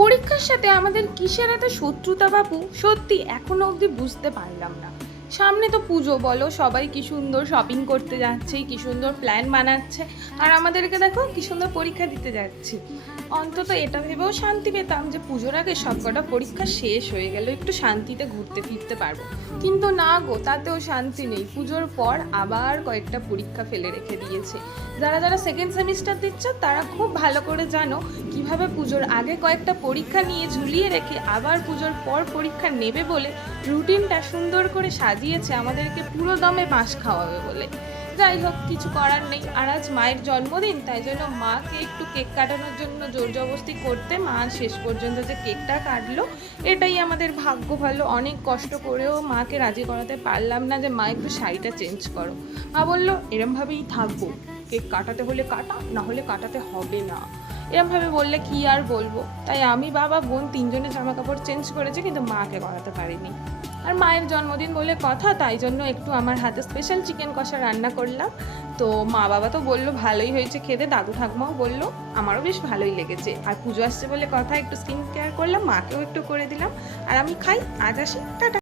পরীক্ষার সাথে আমাদের কিসের এত শত্রুতা বাপু, সত্যি এখনো অবধি বুঝতে পারলাম না। সামনে তো পুজো, বলো সবাই কি সুন্দর শপিং করতে যাচ্ছে, কি সুন্দর প্ল্যান বানাচ্ছে, আর আমাদেরকে দেখো কি সুন্দর পরীক্ষা দিতে যাচ্ছি। অন্তত এটা ভেবেও শান্তি পেতাম যে পুজোর আগে সবকটা পরীক্ষা শেষ হয়ে গেল, একটু শান্তিতে ঘুরতে ফিরতে পারবো। কিন্তু না গো, তাতেও শান্তি নেই। পুজোর পর আবার কয়েকটা পরীক্ষা ফেলে রেখে দিয়েছে। যারা যারা সেকেন্ড সেমিস্টার দিচ্ছ তারা খুব ভালো করে জানো কিভাবে পুজোর আগে কয়েকটা পরীক্ষা নিয়ে ঝুলিয়ে রেখে আবার পুজোর পর পরীক্ষা নেবে বলে রুটিনটা সুন্দর করে সাজিয়েছে আমাদেরকে পুরো দমে বাঁশ খাওয়াবে বলে। যাই হোক, কিছু করার নেই। আর আজ মায়ের জন্মদিন, তাই জন্য মাকে একটু কেক কাটানোর জন্য জোর জবরদস্তি করতে মা শেষ পর্যন্ত যে কেকটা কাটলো, এটাই আমাদের ভাগ্য ভালো। অনেক কষ্ট করেও মাকে রাজি করাতে পারলাম না যে মা একটু শাড়িটা চেঞ্জ করো। মা বললো এরমভাবেই থাকবো, কেক কাটাতে হলে কাটা, না হলে কাটাতে হবে না। এরমভাবে বললে কি আর বলবো। তাই আমি বাবা বোন তিনজনে জামা কাপড় চেঞ্জ করেছি, কিন্তু মাকে করাতে পারিনি। আর মায়ের জন্মদিন বলে কথা, তাই জন্য একটু আমার হাতে স্পেশাল চিকেন কষা রান্না করলাম। তো মা বাবা তো বললো ভালোই হয়েছে খেতে, দাদু ঠাকুমাও বললো আমারও বেশ ভালোই লেগেছে। আর পুজো আসছে বলে কথা, একটু স্কিন কেয়ার করলাম, মাকেও একটু করে দিলাম। আর আমি খাই, আজ আসি, টাটা।